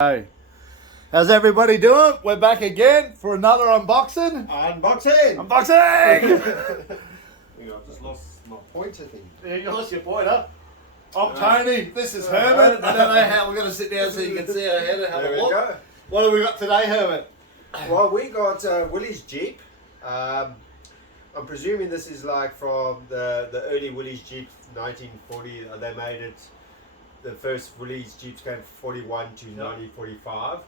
Hey, how's everybody doing? We're back again for another unboxing. Unboxing! Unboxing! I've just lost my pointer thing. Yeah, you lost your pointer. I'm Tony. This is Herman. I don't know how we're going to sit down so you can see our head and have There a we look. go. What have we got today, Herman? Well, we got Willy's Jeep. I'm presuming this is like from the early Willy's Jeep, 1940. They made it. The first Willy's Jeeps came from 41 to 1945.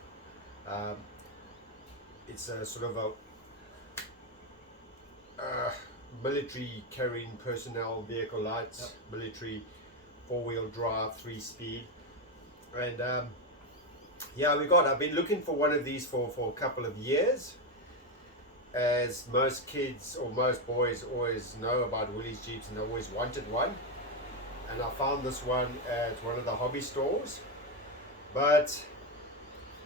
It's a sort of a military carrying personnel vehicle lights, military four-wheel drive, 3-speed. And I've been looking for one of these for a couple of years. As most kids or most boys always know about Willy's Jeeps and they always wanted one. And I found this one at one of the hobby stores. But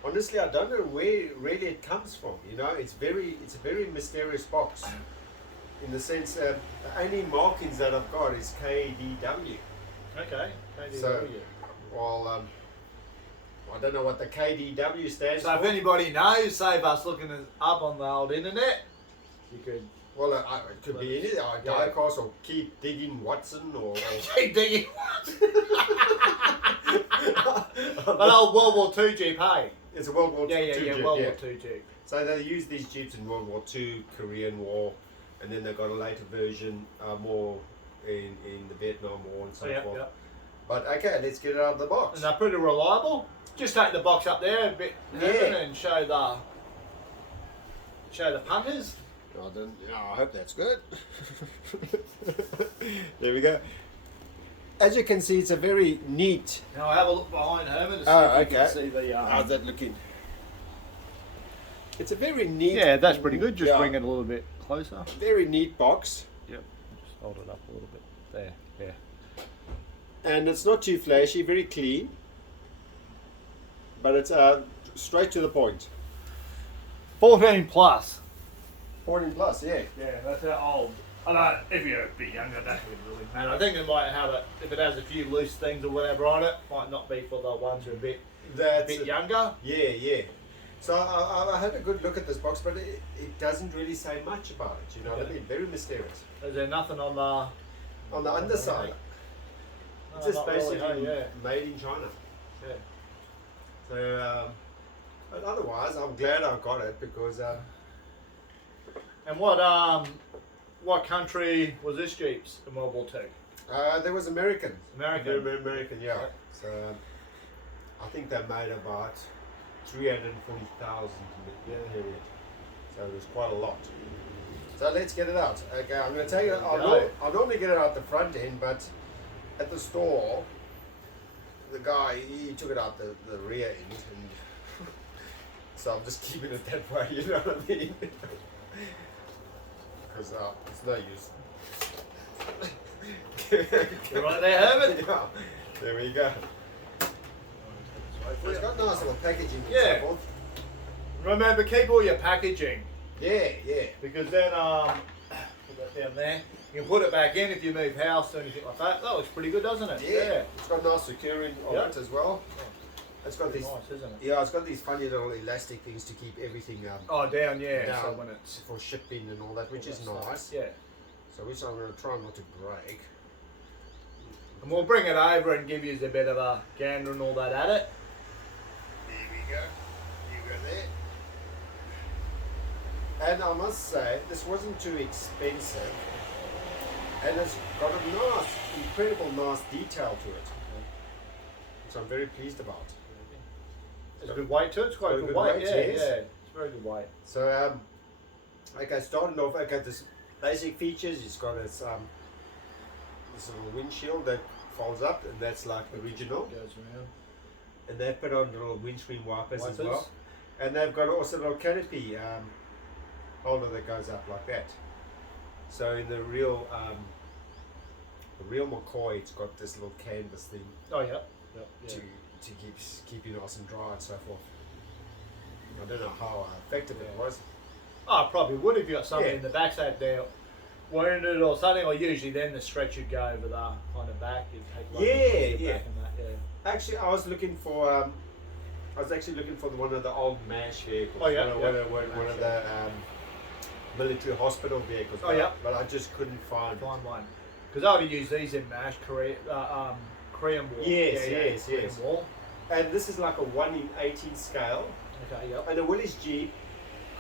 honestly, I don't know where really it comes from. You know, it's a very mysterious box. In the sense the only markings that I've got is KDW. Okay, KDW. So, well, I don't know what the KDW stands So for. if anybody knows, save us looking up on the old internet. You could Well, it could be anything. Diecast or Keep Digging Watson or keep digging. But old World War II Jeep, hey? it's a World War II Jeep. World War II Jeep. So they used these Jeeps in World War II, Korean War, and then they got a later version more in the Vietnam War and so forth. Yep. But okay, let's get it out of the box. And they're pretty reliable. Just take the box up there a bit, Herman, and show the punters. I hope that's good. There we go. As you can see, it's a very neat. Now I'll have a look behind Herman to see if you can see the. How's that looking? It's a very neat. Yeah, that's pretty good. Just Yeah. bring it a little bit closer. Very neat box. Yep. Just hold it up a little bit. There. Yeah. And it's not too flashy, very clean. But it's straight to the point. 14 plus. 14 plus, yeah. Yeah, that's how old. I know if you're a bit younger, that wouldn't really matter. I think it might have if it has a few loose things or whatever on it, might not be for the ones who are a bit younger. Yeah. So I had a good look at this box, but it doesn't really say much about it. You know what I mean? Very mysterious. Is there nothing on the underside? It's just not basically really, made in China. Yeah. So, but otherwise, I'm glad I got it because. And what country was this Jeep's in World War II? There was American. American, yeah. So I think they made about 340,000 in the period. So it was quite a lot. So let's get it out. Okay, I'm going to take it. I'll normally get it out the front end, but at the store, the guy he took it out the rear end, and so I'm just keeping it that way. You know what I mean? Because it's no use. You right there, Herman? Yeah. There we go. It's got nice little packaging. And Yeah. so forth. Remember, keep all your packaging. Yeah. Because then, put that down there. You can put it back in if you move house or anything like that. That looks pretty good, doesn't it? Yeah. It's got nice securing on Yep. it as well. It's got Pretty these. nice, isn't it? Yeah, it's got these funny little elastic things to keep everything Oh, down, yeah. down So when it's for shipping and all that, which is all that nice. stuff. Yeah. So which I'm going to try not to break. And we'll bring it over and give you a bit of a gander and all that at it. There we go. You go there. And I must say, this wasn't too expensive. And it's got a nice, incredible nice detail to it. Which I'm very pleased about. There's a good weight to it. It's quite a good weight. Yeah. It's very good weight. So, okay, starting off, this basic features, it's got this little windshield that folds up, and that's like original. Goes around. And they've put on little windscreen wipers as well. And they've got also a little canopy holder that goes up like that. So in the real McCoy, it's got this little canvas thing Oh, yeah. Yeah. to keep you nice and dry and so forth. I don't know how effective it was. Oh, probably would if you got something Yeah. in the back, say they're wounded or something, or usually then the stretch would go over the kind of back. You'd take Yeah, back and that, yeah. Actually, I was looking for I was actually looking for one of the old MASH vehicles. Oh, yeah, One of the military hospital vehicles. Oh, yeah. But I just couldn't find one. Because I would use these in MASH, Korean War. Yes. Korean War. And this is like a 1/18 scale. Okay, yep. And the Willy's Jeep,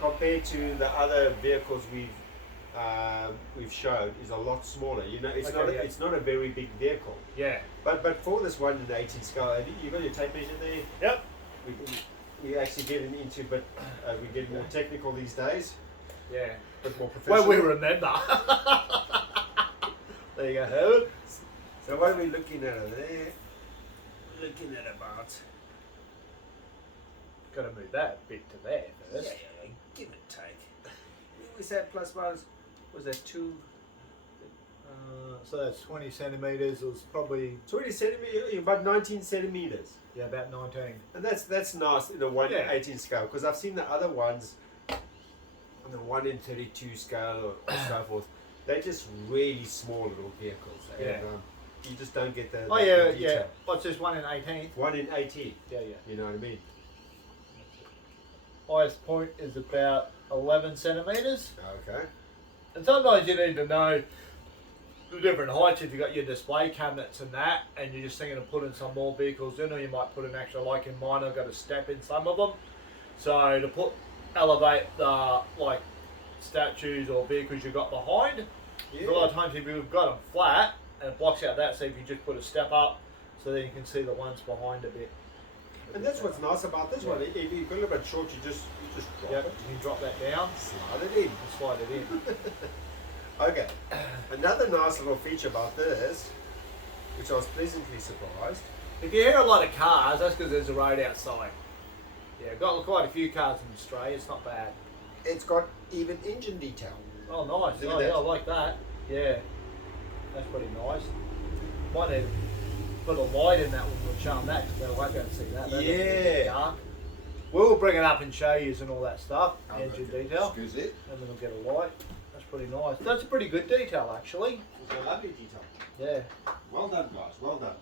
compared to the other vehicles we've showed, is a lot smaller. You know, it's not a very big vehicle. Yeah. But for this 1/18 scale, you got your tape measure there. Yep. We actually getting into, but we're getting more technical these days. Yeah. But more professional. Well, we remember. There you go, Herbert. So what are we looking at over there? Looking at about. Got to move that bit to there first. Yeah, give it a take. What was that plus minus? Was that 2? So that's 20 centimetres. It was probably 20 centimeters, about 19 centimeters. about 19. And that's nice in a 1/18 scale, because I've seen the other ones on the 1/32 scale or so forth. They're just really small little vehicles. Yeah. And, you just don't get the. Oh the yeah. detail. What's this 1/18? 1/18. Yeah. You know what I mean? Highest point is about 11 centimetres. Okay. And sometimes you need to know the different heights if you've got your display cabinets and that, and you're just thinking of putting some more vehicles in, or you might put an extra, like in mine, I've got a step in some of them. So to elevate the statues or vehicles you've got behind. Yeah. A lot of times if you've got them flat and it blocks out that, so if you just put a step up, so then you can see the ones behind a bit. And that's what's nice about this one. If you've got a little bit short, you just drop Yep, it. you can drop that down, Slide it in. and slide it in. Okay. Another nice little feature about this, which I was pleasantly surprised. If you hear a lot of cars, that's because there's a road outside. Yeah, got quite a few cars in Australia, it's not bad. It's got even engine detail. Oh, nice. Look at Oh, that. yeah, I like that. Yeah, that's pretty nice. Might need to put a light in that one to show them that, because they won't be able to see that. They'll Yeah. be dark. We'll bring it up and show you and all that stuff, engine Okay. detail, Excuse it. and then we'll get a light. That's pretty nice. That's a pretty good detail, actually. It's a lovely detail. Yeah. Well done, guys. Well done.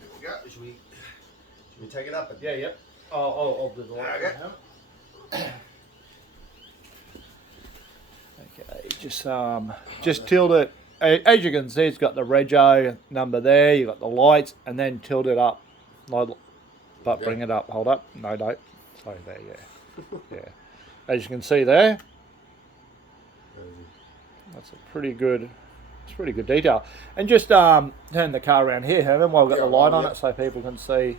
There we go. Should we take it up? And Yeah, yep. I'll do the light. Okay. now. Okay, just tilt it. As you can see, it's got the rego number there. You got the lights, and then tilt it up. But Okay. bring it up. Hold up. No, don't. Sorry, there. Yeah, yeah. As you can see there, that's a pretty good. It's pretty good detail. And just turn the car around here, Herman, while we've got Yeah, the light well, on yeah. it, so people can see.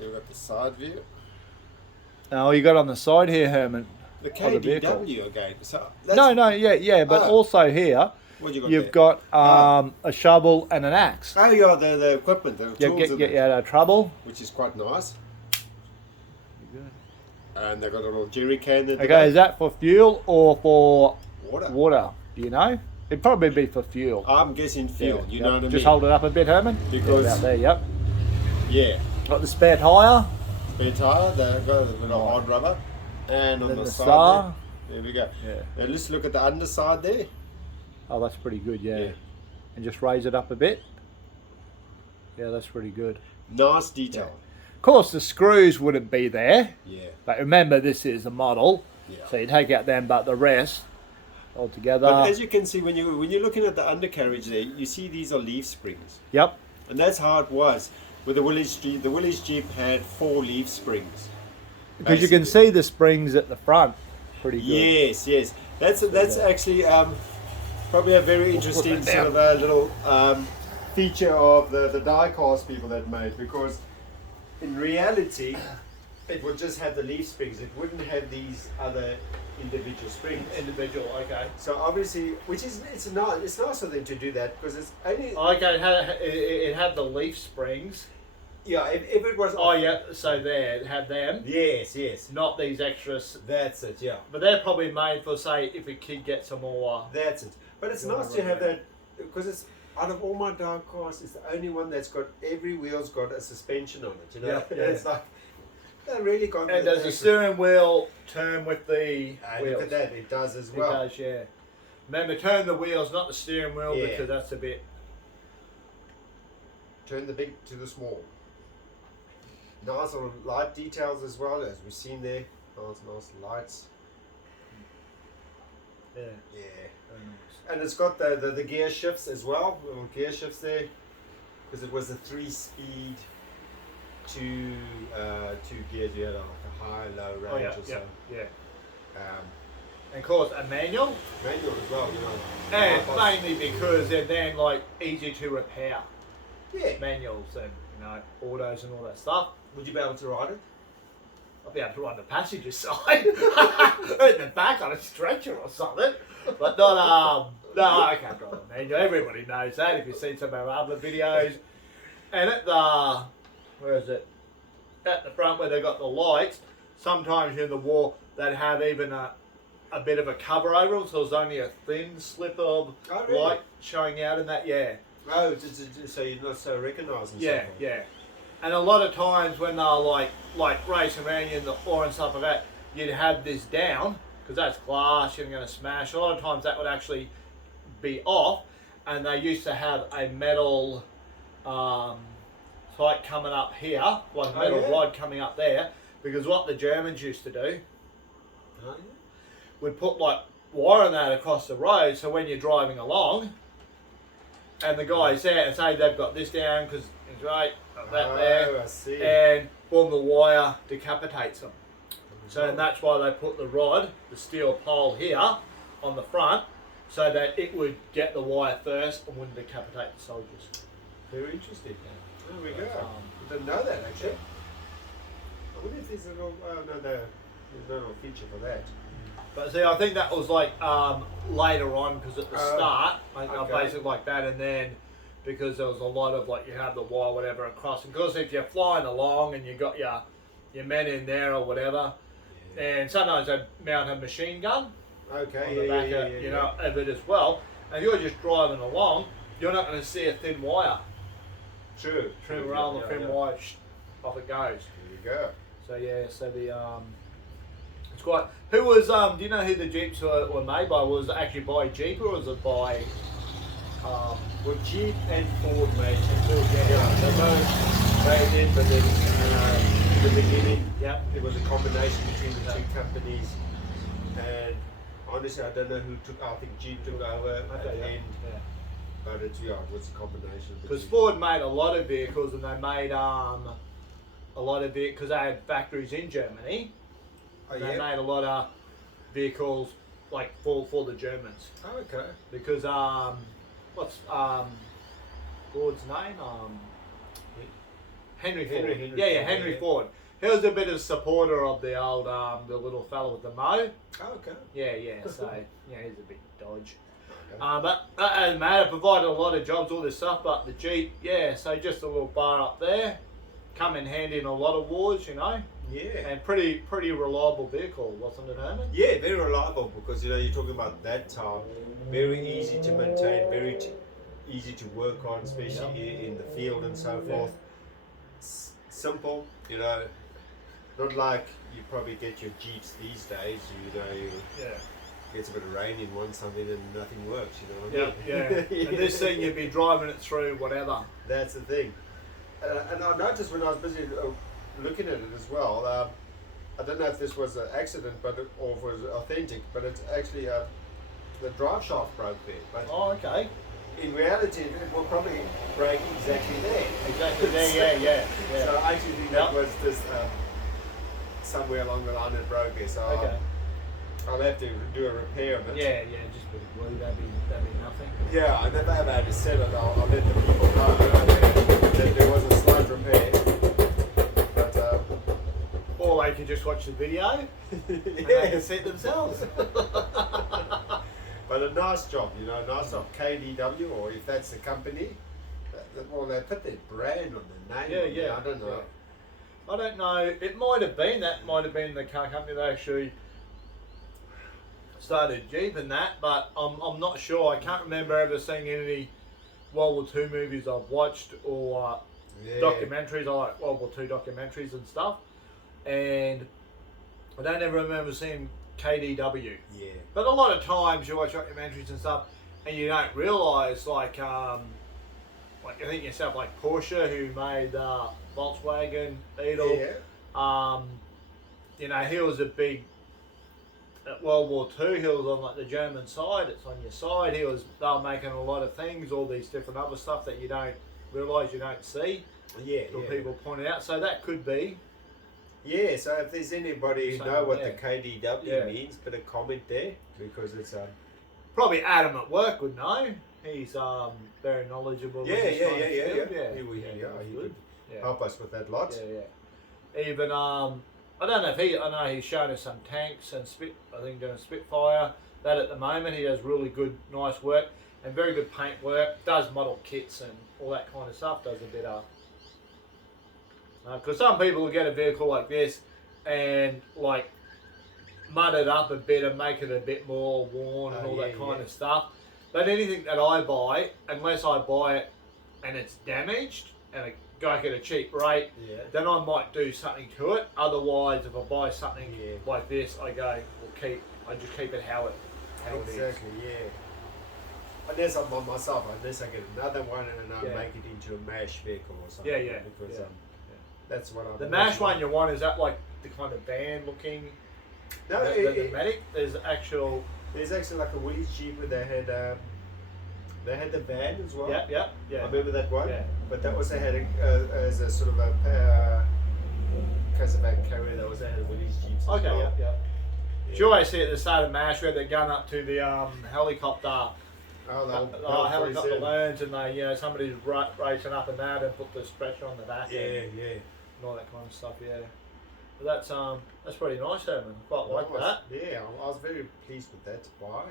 You've got the side view. Oh, you got on the side here, Herman. The of the vehicle. KDW again. So that's, No, yeah, but Oh. also here What you got you've there? got a shovel and an axe. Oh, yeah, the equipment, the You tools, get you out of trouble. which is quite nice. And they've got a little jerry can there. Okay, is that for fuel or for Water. water? Do you know? It'd probably be for fuel. I'm guessing fuel. You Yep. know what I mean? Just hold it up a bit, Herman. Because- Yeah, about there. Yep. Yeah. Got the spare tyre. Spare tyre. They've got a bit of hard rubber. And on Then the the side star. there we go. Yeah. Now let's look at the underside there. Oh, that's pretty good. Yeah. Yeah. And just raise it up a bit. Yeah, that's pretty good. Nice detail. Of course, the screws wouldn't be there. Yeah. But remember, this is a model. Yeah. So you take out them, but the rest altogether. But as you can see, when you're looking at the undercarriage there, you see these are leaf springs, Yep. and that's how it was with the Willy's Jeep. The Willy's Jeep had 4 leaf springs. Because you can basically. see the springs at the front. Pretty good. Yes. That's actually probably a very interesting that sort of a little feature of the die-cast people that made, because in reality it would just have the leaf springs. It wouldn't have these other individual springs. Individual, okay. So obviously, it's nice of them to do that, because it's only Okay, it had the leaf springs. yeah. If it was Oh, yeah, so there, it had them. yes, Not these extras. that's it. Yeah, But they're probably made for, say, if a kid gets some more. that's it. But it's Yeah, nice to right, have right. that, because it's out of all my die casts, it's the only one that's got every wheel's got a suspension on it. You know, Yeah. it's like they really got. And does the steering wheel turn with the wheels? Look at that, it does as It well. does, yeah. Remember, turn the wheels, not the steering wheel, Yeah. because that's a bit. Turn the big to the small. Nice little light details as well, as we've seen there. Nice lights. Yeah. Yeah. Very nice. And it's got the gear shifts as well, little gear shifts there, because it was a 3-speed, two gears. You had like a high, low range Oh yeah, or so. yeah. Um, And of course, a manual. manual as well, you know. And bypass- mainly because they're then like easy to repair. Yeah. Manuals and autos and all that stuff. Would you be able to ride it? I'll be able to run the passenger side, in the back on a stretcher or something, but not no, I can't drive a manual. Everybody knows that if you've seen some of our other videos. And at the where is it? At the front where they got the lights, sometimes in the wall they'd have even a bit of a cover over them, so there's only a thin slip of Oh, really? light showing out in that. Yeah. Oh, so you're not so recognising Yeah, something. yeah. And a lot of times when they're like racing around you in the floor and stuff like that, you'd have this down because that's glass. You're going to smash. A lot of times that would actually be off, and they used to have a metal sight coming up here, like a metal yeah? rod coming up there, because what the Germans used to do Oh, would put like wire on that across the road, so when you're driving along, and the guys there, and say they've got this down because it's right, got that there, I see. and boom, the wire decapitates them. So that's why they put the rod, the steel pole here on the front, so that it would get the wire first and wouldn't decapitate the soldiers. Very interesting. There we go. But, I didn't know that actually. I wonder if there's a little, no, there's no little feature for that. But see, I think that was like later on, because at the start, okay. basically like that, and then because there was a lot of like you have the wire whatever across, and because if you're flying along and you got your men in there or whatever, and sometimes they mount a machine gun Okay, on the back of it as well, and you're just driving along, you're not going to see a thin wire. True. Trim roll the thin wire, off it goes. There you go. So yeah, so the it's quite. Who was do you know who the Jeeps were made by? Was it actually by Jeep or was it by Well, Jeep and Ford made Ford? Yeah. they both made it, but then in the beginning, it was a combination between the two companies. And honestly, I don't know who took. I think Jeep took over at the end, but it was a combination. Because Ford made a lot of vehicles, and they made a lot of vehicles because they had factories in Germany. Oh, They made a lot of vehicles like for the Germans. Oh, okay. Because what's Ford's name? Henry Ford. Henry Ford. He was a bit of a supporter of the old the little fella with the mow. Oh, okay. Yeah. So he's a bit dodge. Okay. But that doesn't matter. Provided a lot of jobs, all this stuff. But the Jeep, so just a little bar up there, come in handy in a lot of wars, Yeah. and pretty reliable vehicle, wasn't it, Herman? Yeah, very reliable because you're talking about that time. Very easy to maintain, very easy to work on, especially in the field and so forth. Simple, not like you probably get your Jeeps these days. Gets a bit of rain in one something and nothing works. Yeah. And this thing, you'd be driving it through whatever. That's the thing. And I noticed when I was busy looking at it as well. I don't know if this was an accident, or if it was authentic, but it's actually the drive shaft broke there. But Oh, okay. in reality, it will probably break exactly there. Exactly there. Yeah. So I actually think that was just somewhere along the line it broke there. So Okay. I'll have to do a repair of it. Yeah. Just a bit of glue. That'd be nothing. Yeah, I never have had to set it. I'll let the people know that there was a slight repair. But Or they can just watch the video and they can see it themselves. but a nice job, nice job. KDW, or if that's the company, well, they put their brand on the name. Yeah. I don't know. I don't know. It might have been the car company that actually started Jeep and that, but I'm not sure. I can't remember ever seeing any World War II movies I've watched or documentaries. I like World War II documentaries and stuff, and I don't ever remember seeing KDW. Yeah. But a lot of times you watch documentaries and stuff, and you don't realise, like you think yourself, like Porsche, who made Volkswagen Beetle. Yeah. You know, he was a big at World War II. He was on like the German side. It's on your side. They were making a lot of things, all these different other stuff that you don't realise you don't see. Yeah. Or Yeah. people point out. So that could be. Yeah, so if there's anybody who know what the KDW Yeah. means, put a comment there, because it's Probably Adam at work would know. He's very knowledgeable. in this kind of field. He Good. could help us with that lot. Yeah. Even I don't know if I know he's shown us some tanks and I think doing Spitfire. That at the moment he does really good, nice work and very good paint work. Does model kits and all that kind of stuff. Does a bit of. Because some people will get a vehicle like this and like mud it up a bit and make it a bit more worn and all that kind of stuff. But anything that I buy, unless I buy it and it's damaged and I go get a cheap rate, then I might do something to it. Otherwise, if I buy something like this, I just keep it how it is. Exactly, yeah. Unless I'm on myself, unless I get another one and then I make it into a MASH vehicle or something. Because that's what I'm. The MASH one you want, is that like the kind of van looking? No, the Matic. There's actually like a Willy's Jeep where they had the van as well. Yeah. I remember that one. Yeah. But that also had as a sort of a Casavan carrier. That also had Willy's Jeeps. Okay, as well. yeah. You always see at the start of MASH where they gun up to the helicopter. Helicopter lands and somebody's racing up and that and put the stretcher on the back end and all that kind of stuff. Yeah, but that's pretty nice, Herman. I quite like that. Yeah, I was very pleased with that buy.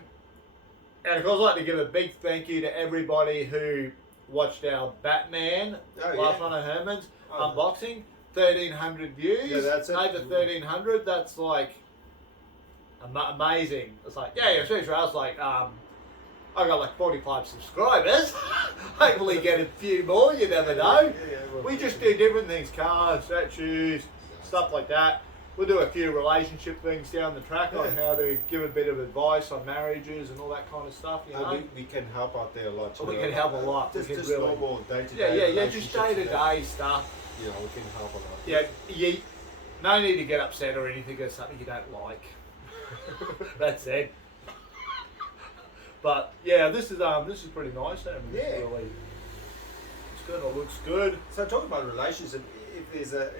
And of course, I'd like to give a big thank you to everybody who watched our Batman last one of Herman's unboxing. 1,300 views. Yeah, that's it. Over 1,300. That's like amazing. It's like especially I was like I got like 45 subscribers. Hopefully get a few more, you never know. We just do different things, cars, statues, stuff like that. We'll do a few relationship things down the track on how to give a bit of advice on marriages and all that kind of stuff, you know. We can help out there a lot. We can help a lot. Just really, normal day-to-day just day-to-day stuff. You know, we can help a lot. Yeah, no need to get upset or anything if something you don't like. That's it. But yeah, this is pretty nice. Really, it's good. It looks good. So talking about relationship, if there's a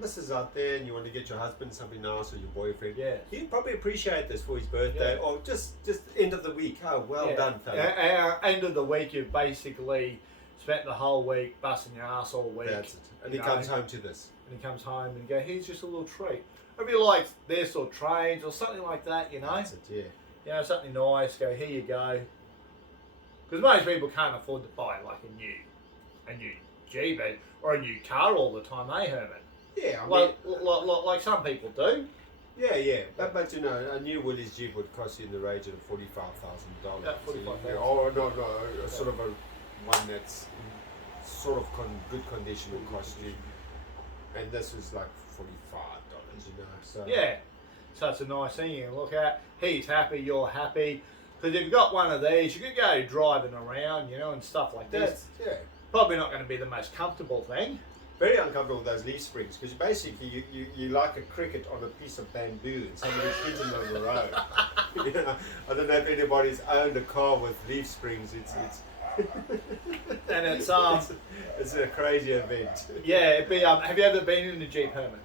missus out there and you want to get your husband something nice or your boyfriend, he'd probably appreciate this for his birthday or just end of the week. Oh, well done, fella. End of the week, you've basically spent the whole week busting your ass all week. That's it. And he comes home to this. And he comes home and you go, here's just a little treat. If you like this or trains or something like that, you know. That's it, something nice. Go, here you go. Because most people can't afford to buy like a new Jeep or a new car all the time, Herman? Yeah, I mean, like some people do. Yeah. But you know, a new Willy's Jeep would cost you in the range of $45,000. Yeah, $45,000. Or no, sort of a one that's sort of good condition will cost you, and this is like $45, you know. So so it's a nice thing you can look at. He's happy, you're happy. Because if you've got one of these, you could go driving around, you know, and stuff like this. Probably not going to be the most comfortable thing. Very uncomfortable with those leaf springs, because basically you like a cricket on a piece of bamboo and somebody's hitting on the road. You know, I don't know if anybody's owned a car with leaf springs. It's and it's a crazy event. Yeah, it'd be. Have you ever been in a Jeep, Herman?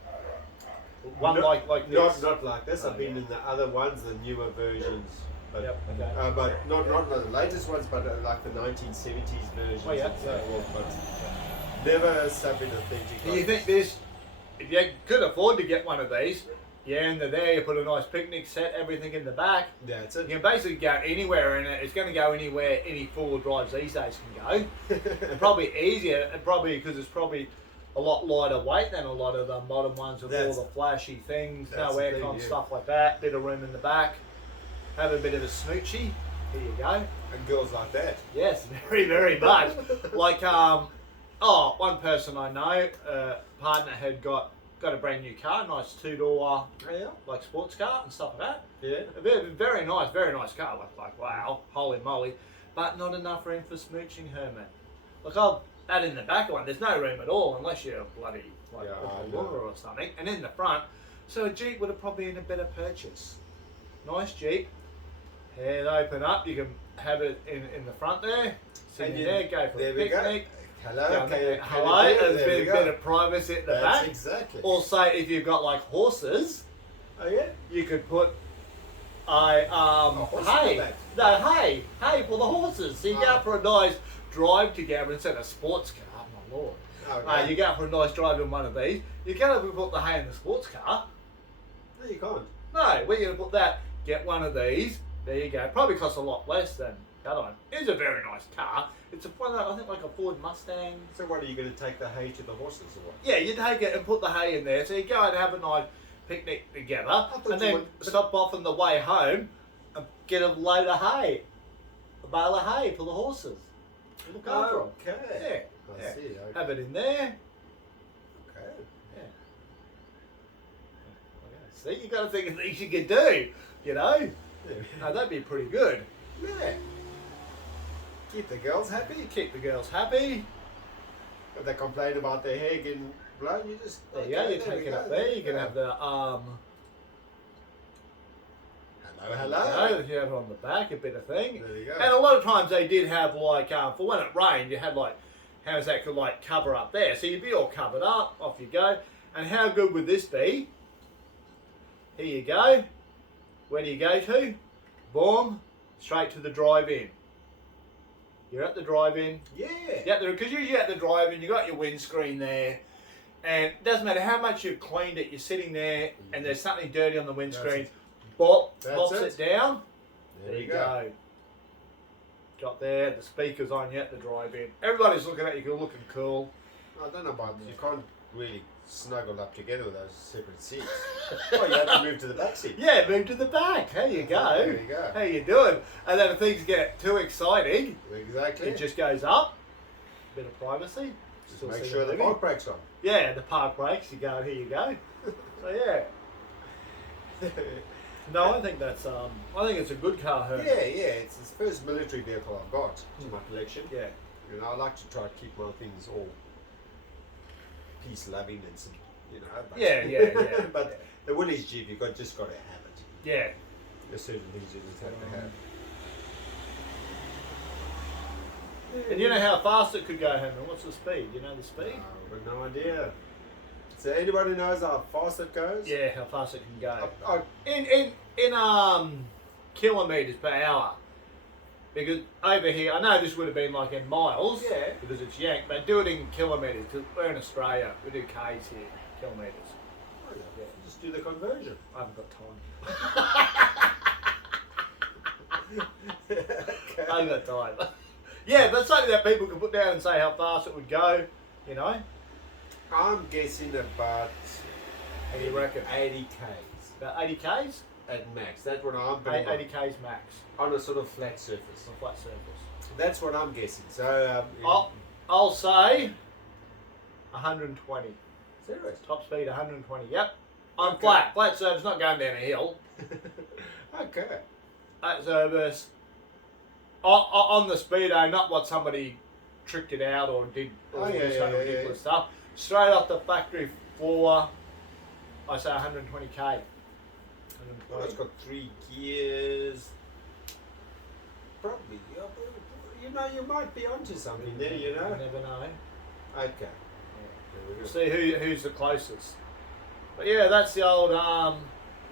One like this? Not like this. I've been in the other ones, the newer versions. But, but not the latest ones, but like the 1970s versions and so forth. But never something authentic. Do you think this, if you could afford to get one of these, and they're there, you put a nice picnic set, everything in the back. That's it. You can basically go anywhere in it. It's going to go anywhere any four-wheel drives these days can go. Probably easier, because it's probably a lot lighter weight than a lot of the modern ones with all the flashy things, no aircon, stuff like that, bit of room in the back. Have a bit of a smoochie. Here you go. And girls like that. Yes, very, very much. Like, one person I know, partner had got a brand new car, nice two-door, like sports car and stuff like that. Yeah. A very nice car. Like wow, holy moly. But not enough room for smooching, Herman. Look, that in the back one, there's no room at all unless you're bloody like Yeah, I a know. Willy or something. And in the front, so a Jeep would have probably been a better purchase. Nice Jeep. Head open up. You can have it in the front there. Sit in And there. Go for there a we go. picnic. Hello, Down there. can Hello. you do it? And There there's we a bit go. of privacy at the That's back. exactly. Or say if you've got like horses, Oh yeah. you could put hay. Hay for the horses. So you go out for a nice drive together instead of a sports car. Oh my lord. Okay. You go out for a nice drive in one of these. You can't even put the hay in the sports car. No, you can't. No, we're going to put that. Get one of these. There you go. Probably costs a lot less than the other one. It's a very nice car. It's one of, I think like a Ford Mustang. So what, are you going to take the hay to the horses or what? Yeah, you take it and put the hay in there. So you go and have a nice picnic together, thought and you then would- stop off on the way home and get a load of hay, a bale of hay for the horses. Look after them. Okay. Yeah, I yeah. see. Okay. Have it in there. Okay. Yeah. See, you got to think of things you can do. You know, Yeah. no, that'd be pretty good. Yeah. Keep the girls happy. Keep the girls happy. If they complain about their hair getting blown, you just There you go. You take it up there. You can have the hello. You have it on the back, a bit of thing. There you go. And a lot of times they did have like, for when it rained, you had like, how's that could like cover up there. So you'd be all covered up, off you go. And how good would this be? Here you go. Where do you go to? Boom, straight to the drive-in. You're at the drive-in. Yeah. Yeah, because usually at the drive-in, you got your windscreen there. And it doesn't matter how much you've cleaned it, you're sitting there and there's something dirty on the windscreen. Pops it down. There you go. Got there, the speaker's on you at the drive-in. Everybody's looking at you, you're looking cool. I don't know about you can't really snuggle up together with those separate seats. Oh, you have to move to the back seat. Yeah, move to the back. There you go. There you go. How you doing? And then if things get too exciting, Exactly. it just goes up. Bit of privacy. Just Still make see sure the movie. park brakes on. Yeah, the park brakes. You go. Here you go. So yeah. No, I think that's I think it's a good car, Herman. Yeah, it's the first military vehicle I've got in my collection. Yeah. You know, I like to try to keep my things all peace loving and some, you know. But, Yeah. but the Willy's Jeep, just got to have it. Yeah. There's certain things you just have to have. And you know how fast it could go, Herman? What's the speed? You know the speed? I've got no idea. So anybody knows how fast it goes? Yeah, how fast it can go. I In kilometres per hour. Because over here, I know this would have been like in miles. Yeah. Because it's yank, but do it in kilometres. Because we're in Australia, we do K's here, kilometres. yeah, just do the conversion. I haven't got time. Okay. I haven't got time. Yeah, but something that people can put down and say how fast it would go, you know? I'm guessing about What do you reckon? 80 k's About 80 Ks? at max. That's what I'm betting 80 Ks max on a sort of flat surface. on a flat surface. That's what I'm guessing. So, I'll say 120. serious. Top speed 120. Yep. On Okay. flat surface, not going down a hill. Okay. Flat surface. On the speedo, not what somebody tricked it out or did or Oh, yeah, some yeah, ridiculous yeah. stuff. Straight off the factory floor, I say 120k. Well, it's got 3 gears. Probably. You know, you might be onto something there, you know. You never know. Okay. There we go. We'll see who's the closest. But yeah, that's the old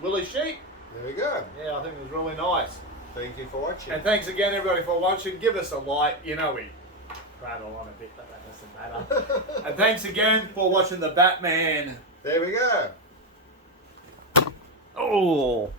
Willy sheep. There we go. Yeah, I think it was really nice. Thank you for watching. And thanks again, everybody, for watching. Give us a like. You know we rattle on a bit, but that doesn't matter. And thanks again for watching the Batman. There we go. Oh.